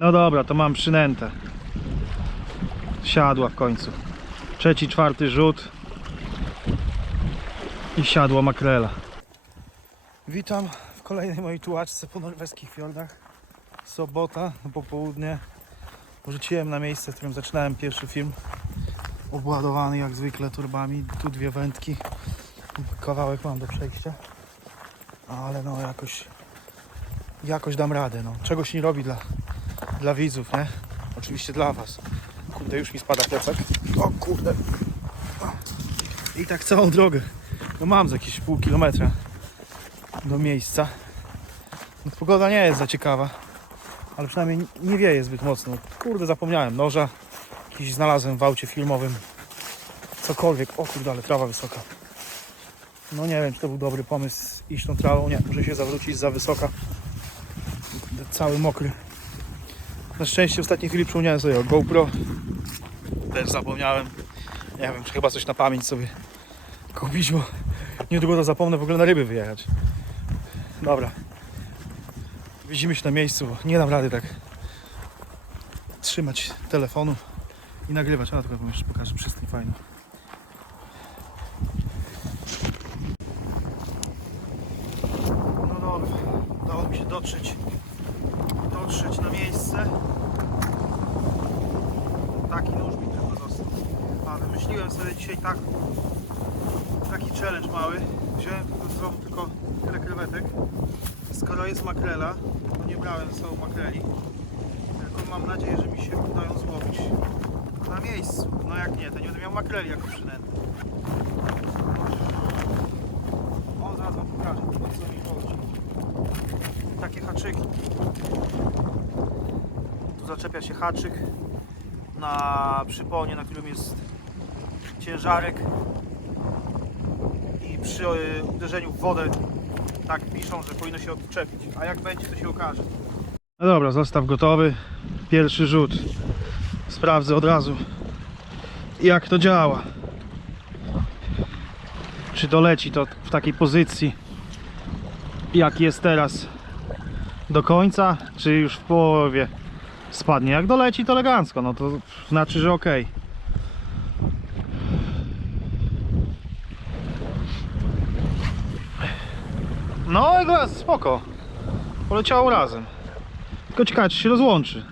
No dobra, to mam przynętę. Siadła w końcu. Trzeci, czwarty rzut. I siadła makrela. Witam w kolejnej mojej tułaczce po norweskich fiordach. Sobota, na popołudnie. Wróciłem na miejsce, w którym zaczynałem pierwszy film. Obładowany jak zwykle turbami. Tu dwie wędki. Kawałek mam do przejścia. Ale no jakoś... Jakoś dam radę, no. Czegoś nie robi dla, dla widzów, nie? Oczywiście dla was. Kurde, już mi spada plecak. O kurde. I tak całą drogę. No mam z jakieś pół kilometra do miejsca. No, pogoda nie jest za ciekawa, ale przynajmniej nie wieje zbyt mocno. Kurde, zapomniałem noża. Jakiś znalazłem w aucie filmowym. Cokolwiek. O kurde, ale trawa wysoka. No nie wiem, czy to był dobry pomysł iść tą trawą. Nie, muszę się zawrócić za wysoka. Cały mokry. Na szczęście w ostatniej chwili przypomniałem sobie o GoPro. Też zapomniałem. Nie wiem, chyba coś na pamięć sobie kupić, bo niedługo to zapomnę w ogóle na ryby wyjechać. Dobra. Widzimy się na miejscu, bo nie dam rady tak trzymać telefonu i nagrywać. A tylko pokażę przystań fajną. No dobra, udało mi się dotrzeć dotrzeć na miejsce. Taki nóż mi tylko został. A wymyśliłem sobie dzisiaj tak, taki challenge mały. Wziąłem tylko znowu tylko tyle krewetek. Skoro jest makrela, to nie brałem sobą makreli. Tylko mam nadzieję, że mi się udają złowić na miejscu. No jak nie, to nie będę miał makreli jako przynęty. O, zaraz wam pokażę, o co mi chodzi. Takie haczyki. Tu zaczepia się haczyk na przyponie, na którym jest ciężarek przy y, uderzeniu w wodę tak piszą, że powinno się odczepić, a jak będzie to się okaże. No dobra, zostaw gotowy. Pierwszy rzut. Sprawdzę od razu jak to działa. Czy doleci to w takiej pozycji jak jest teraz do końca, czy już w połowie spadnie. Jak doleci to elegancko, no to znaczy, że ok. Jest spoko. Poleciało razem. Tylko ciekawe, czy się rozłączy.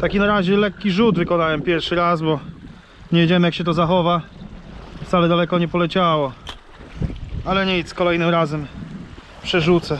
Taki na razie lekki rzut wykonałem pierwszy raz, bo nie wiedziałem jak się to zachowa. Wcale daleko nie poleciało. Ale nic, kolejnym razem przerzucę.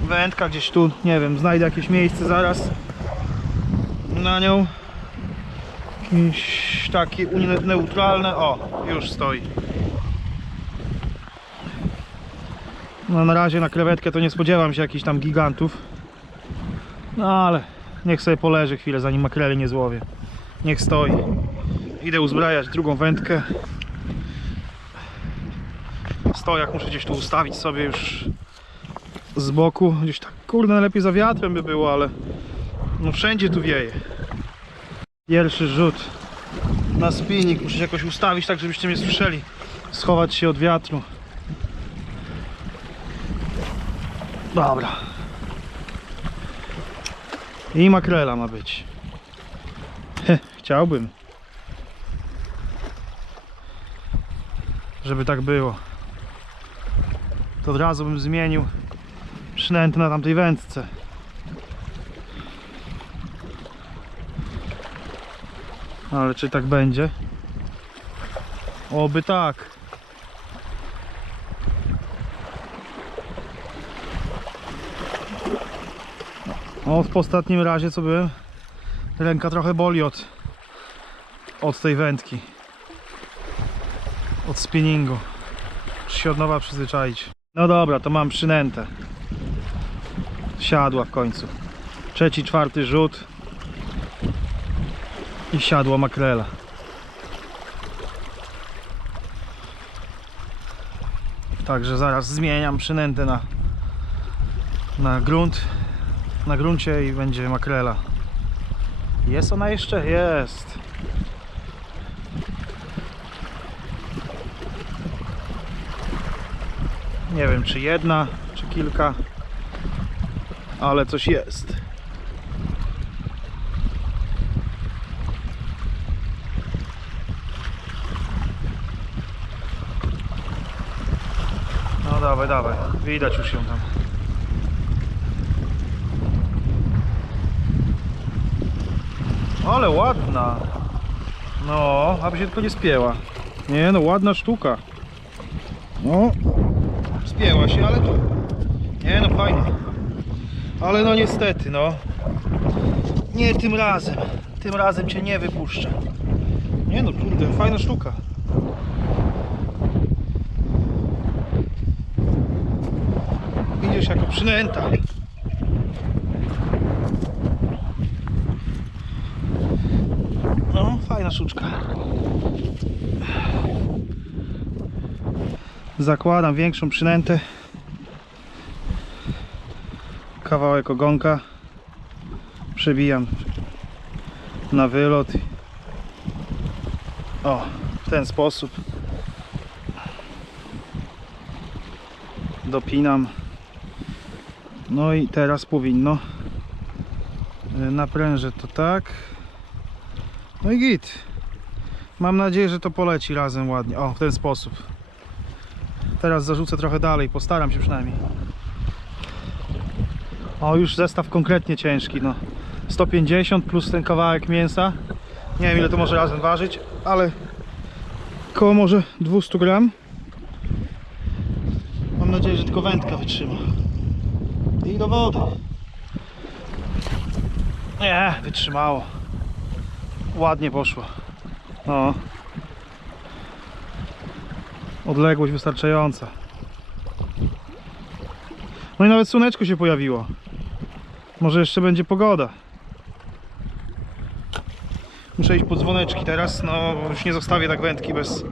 Wędka gdzieś tu, nie wiem, znajdę jakieś miejsce zaraz na nią. Jakieś takie uni- neutralne. O, już stoi. No na razie na krewetkę to nie spodziewam się jakichś tam gigantów. No ale niech sobie poleży chwilę zanim makreli nie złowię. Niech stoi. Idę uzbrajać drugą wędkę. Stojak muszę gdzieś tu ustawić sobie już z boku. Gdzieś tak, kurde, najlepiej za wiatrem by było, ale no wszędzie tu wieje. Pierwszy rzut na spinning. Muszę się jakoś ustawić tak, żebyście mnie słyszeli. Schować się od wiatru. Dobra. I makrela ma być. Heh, chciałbym. Żeby tak było. To od razu bym zmienił przynętę na tamtej wędce. Ale czy tak będzie? Oby tak. O, w ostatnim razie co byłem? Ręka trochę boli od, od tej wędki. Od spinningu. Muszę się od nowa przyzwyczaić. No dobra, to mam przynętę. Siadła w końcu. Trzeci, czwarty rzut. I siadła makrela. Także zaraz zmieniam przynętę na, na grunt. Na gruncie i będzie makrela. Jest ona jeszcze? Jest. Nie wiem czy jedna, czy kilka. Ale coś jest. No dawaj, dawaj. Widać już ją tam. Ale ładna. No, aby się tylko nie spięła. Nie no, ładna sztuka. No, spięła się, ale to... Nie no, fajnie. Ale no niestety, no. Nie tym razem. Tym razem cię nie wypuszczę. Nie no, kurde, fajna sztuka. Idziesz jako przynęta. Sztuczka. Zakładam większą przynętę. Kawałek ogonka. Przebijam na wylot. O, w ten sposób. Dopinam. No i teraz powinno. y, Naprężę to tak. No i git. Mam nadzieję, że to poleci razem ładnie. O, w ten sposób. Teraz zarzucę trochę dalej, postaram się przynajmniej. O, już zestaw konkretnie ciężki, no. 150 plus ten kawałek mięsa. Nie wiem ile to może razem ważyć, ale koło może 200 gram. Mam nadzieję, że tylko wędka wytrzyma. I do wody. Nie, wytrzymało. Ładnie poszło. No. Odległość wystarczająca. No i nawet słoneczko się pojawiło. Może jeszcze będzie pogoda. Muszę iść po dzwoneczki teraz, no już nie zostawię tak wędki bez,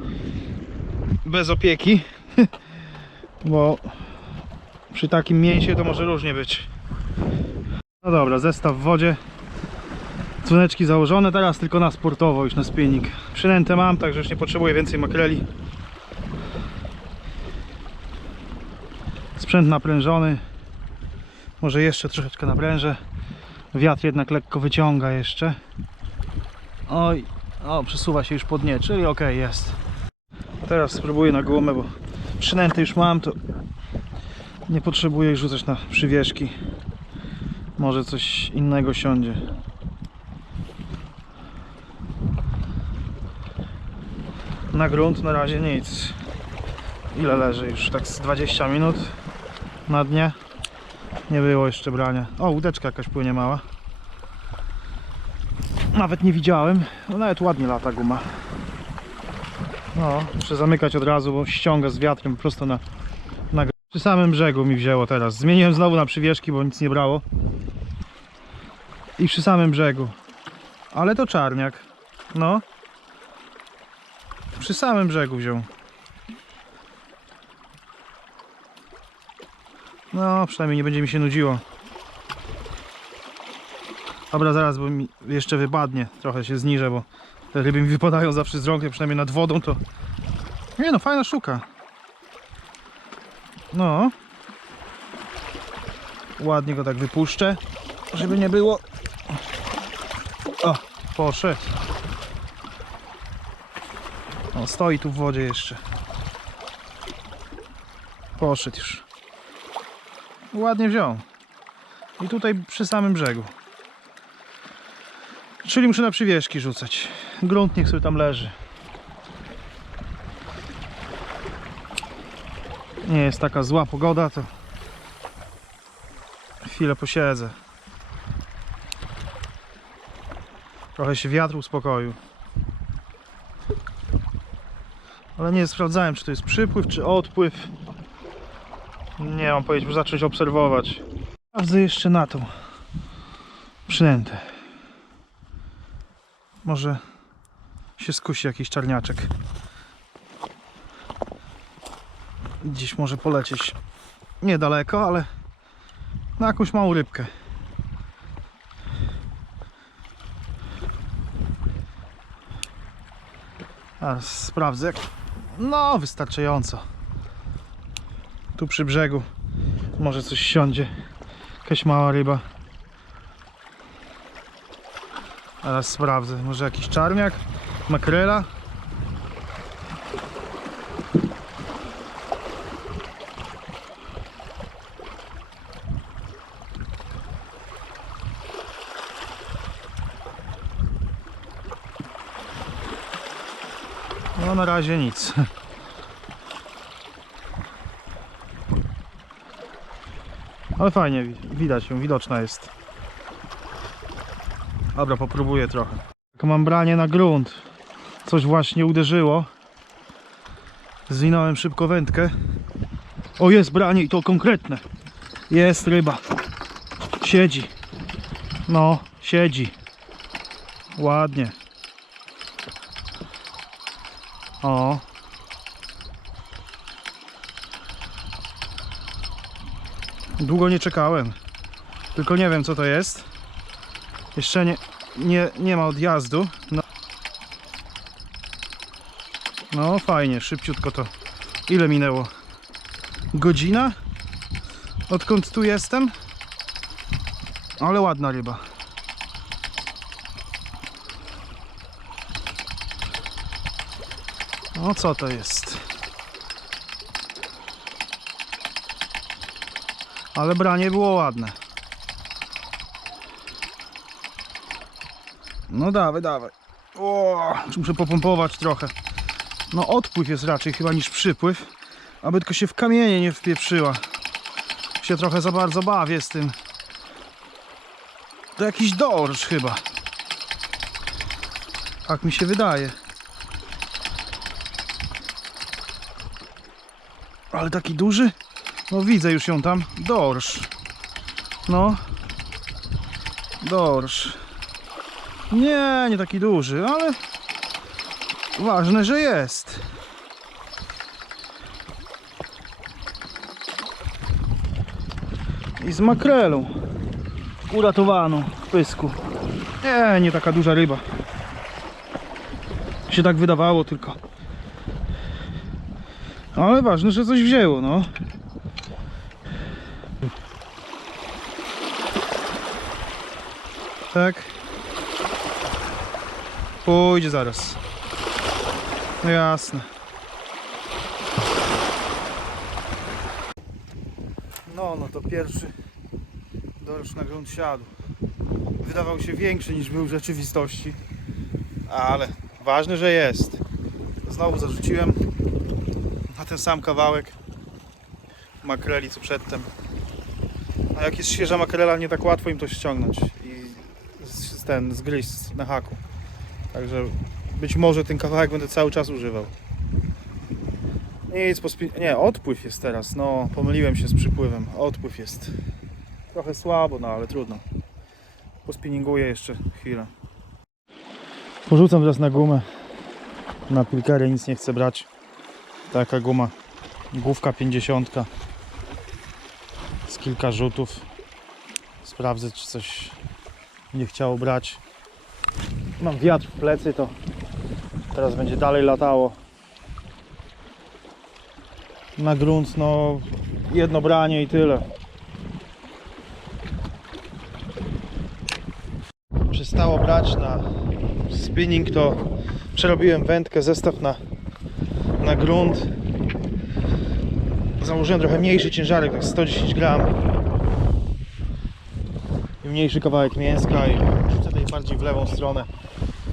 bez opieki. Bo przy takim mięsie to może różnie być. No dobra, zestaw w wodzie. Dzwoneczki założone, teraz tylko na sportowo, już na spinning. Przynętę mam, także już nie potrzebuję więcej makreli. Sprzęt naprężony. Może jeszcze troszeczkę naprężę. Wiatr jednak lekko wyciąga jeszcze. Oj, o, przesuwa się już po dnie, czyli ok, jest. Teraz spróbuję na gumę, bo przynęty już mam, to nie potrzebuję rzucać na przywieszki. Może coś innego siądzie. Na grunt na razie nic. Ile leży już? Tak z 20 minut na dnie. Nie było jeszcze brania. O, łódeczka jakaś płynie mała. Nawet nie widziałem. No nawet ładnie lata guma. No, muszę zamykać od razu, bo ściąga z wiatrem prosto na, na Przy samym brzegu mi wzięło teraz. Zmieniłem znowu na przywieszki, bo nic nie brało. I przy samym brzegu. Ale to czarniak. No. Przy samym brzegu wziął. No, przynajmniej nie będzie mi się nudziło. Dobra, zaraz, bo mi jeszcze wypadnie. Trochę się zniżę, bo te ryby mi wypadają zawsze z rąk, przynajmniej nad wodą to... Nie no, fajna sztuka. No. Ładnie go tak wypuszczę, żeby nie było... O, poszedł. Stoi tu w wodzie jeszcze. Poszedł już. Ładnie wziął. I tutaj przy samym brzegu. Czyli muszę na przywieszki rzucać. Grunt niech sobie tam leży. Nie jest taka zła pogoda, to chwilę posiedzę. Trochę się wiatr uspokoił. Ale nie sprawdzałem, czy to jest przypływ, czy odpływ. Nie mam powiedzieć, muszę zacząć obserwować. Sprawdzę jeszcze na tą przynętę. Może się skusi jakiś czarniaczek. Gdzieś może polecieć niedaleko, ale na jakąś małą rybkę. A sprawdzę jak... No, wystarczająco. Tu przy brzegu może coś siądzie Jakaś mała ryba. Teraz sprawdzę. Może jakiś czarniak? Makrela? No na razie nic. Ale fajnie, wi- widać ją, widoczna jest. Dobra, popróbuję trochę. Mam branie na grunt, coś właśnie uderzyło. Zwinąłem szybko wędkę. O, jest branie i to konkretne. Jest ryba. Siedzi. No, siedzi. Ładnie. O. Długo nie czekałem. Tylko nie wiem co to jest. Jeszcze nie, nie, nie ma odjazdu. No. no fajnie, szybciutko to. Ile minęło? Godzina? Odkąd tu jestem? Ale ładna ryba. No co to jest? Ale branie było ładne. No dawaj, dawaj. O, muszę popompować trochę. No odpływ jest raczej chyba niż przypływ. Aby tylko się w kamienie nie wpieprzyła. Się trochę za bardzo bawię z tym. To jakiś dorsz chyba. Tak mi się wydaje. Ale taki duży? No widzę już ją tam. Dorsz. No. Dorsz. Nie, nie taki duży, ale ważne, że jest. I z makrelą uratowaną w pysku. Nie, nie taka duża ryba. Się tak wydawało tylko. Ale ważne, że coś wzięło, no. Tak. Pójdzie zaraz. No jasne. No, no to pierwszy dorsz na grunt siadł. Wydawał się większy niż był w rzeczywistości. Ale ważne, że jest. Znowu zarzuciłem ten sam kawałek makreli co przedtem. A jak jest świeża makrela, nie tak łatwo im to ściągnąć i z- ten zgryźć na haku. Także być może ten kawałek będę cały czas używał. Nic, nie, odpływ jest teraz, no pomyliłem się z przypływem, odpływ jest trochę słabo, no ale trudno. Pospinninguję jeszcze chwilę. Porzucam teraz na gumę, na pilkerę nic nie chcę brać. Taka guma, główka 50 z kilka rzutów. Sprawdzę czy coś nie chciało brać. Mam wiatr w plecy, to teraz będzie dalej latało. Na grunt, no jedno branie i tyle. Przestało brać na spinning, to przerobiłem wędkę, zestaw na, grunt. Założyłem trochę mniejszy ciężarek, tak 110 gram. I mniejszy kawałek mięska i rzucę tej bardziej w lewą stronę.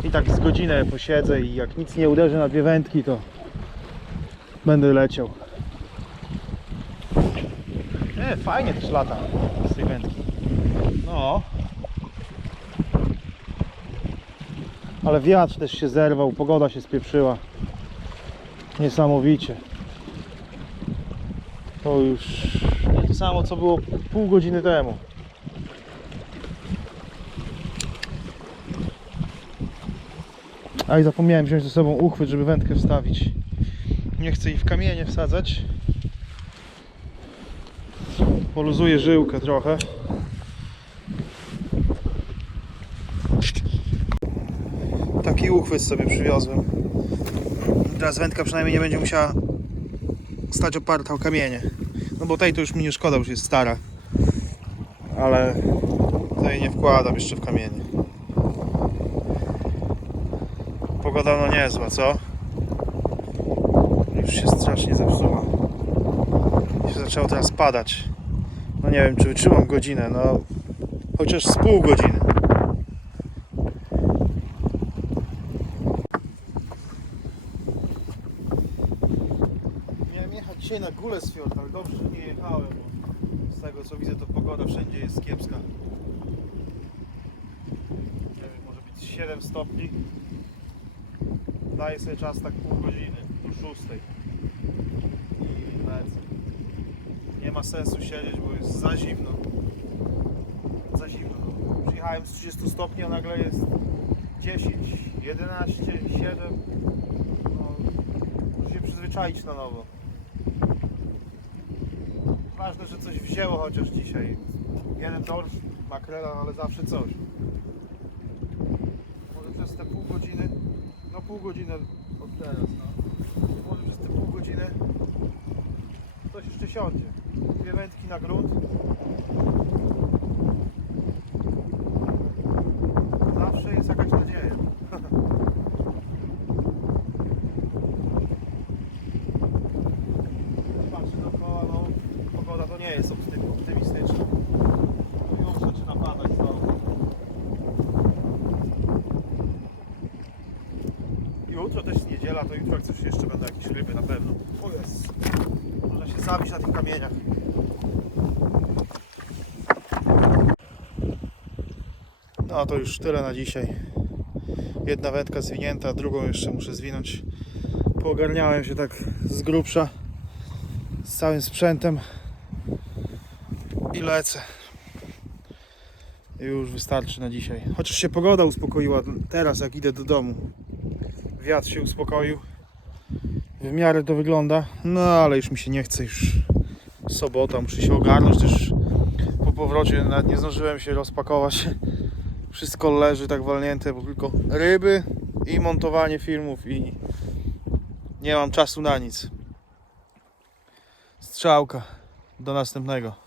I tak z godzinę posiedzę i jak nic nie uderzy na dwie wędki, to będę leciał. Nie, fajnie też lata z tej wędki. No. Ale wiatr też się zerwał, pogoda się spieprzyła. Niesamowicie. To już nie to samo co było pół godziny temu. A i zapomniałem wziąć ze sobą uchwyt, żeby wędkę wstawić. Nie chcę jej w kamienie wsadzać. Poluzuję żyłkę trochę. Taki uchwyt sobie przywiozłem. Teraz wędka przynajmniej nie będzie musiała stać oparta o kamienie. No bo tej to już mi nie szkoda, już jest stara. ale tutaj nie wkładam jeszcze w kamienie. Pogoda no niezła, co? Już się strasznie zepsuła. Się zaczęło teraz padać. No nie wiem, czy wytrzymam godzinę, no chociaż z pół godziny. Jechać dzisiaj na górę z Fjord, ale dobrze, że nie jechałem, bo z tego co widzę, to pogoda wszędzie jest kiepska. Nie wiem, może być 7 stopni. Daję sobie czas tak pół godziny, do 6. I lecę. Nie ma sensu siedzieć, bo jest za zimno. Za zimno. No. Przyjechałem z 30 stopni, a nagle jest 10, 11, 7. No, muszę się przyzwyczaić na nowo. Ważne, że coś wzięło chociaż dzisiaj. Jeden dorsz, makrela, ale zawsze coś. Może przez te pół godziny, no pół godziny od teraz, no. Może przez te pół godziny coś jeszcze siądzie. Dwie wędki na grunt. Zawsze jest jakaś nadzieja. Patrzę dookoła, no pogoda to nie jest opty- optymistyczna. No Już zaczyna padać znowu. Jutro też jest niedziela, to jutro coś jeszcze będą jakieś ryby na pewno. O jest. Można się zabić na tych kamieniach. No to już tyle na dzisiaj. Jedna wędka zwinięta, drugą jeszcze muszę zwinąć. Poogarniałem się tak z grubsza z całym sprzętem i lecę. Już wystarczy na dzisiaj. Chociaż się pogoda uspokoiła teraz jak idę do domu. Wiatr się uspokoił. W miarę to wygląda. No ale już mi się nie chce już sobota, muszę się ogarnąć też po powrocie nawet nie zdążyłem się rozpakować. Wszystko leży tak walnięte, bo tylko ryby i montowanie filmów i nie mam czasu na nic. Strzałka. Do następnego.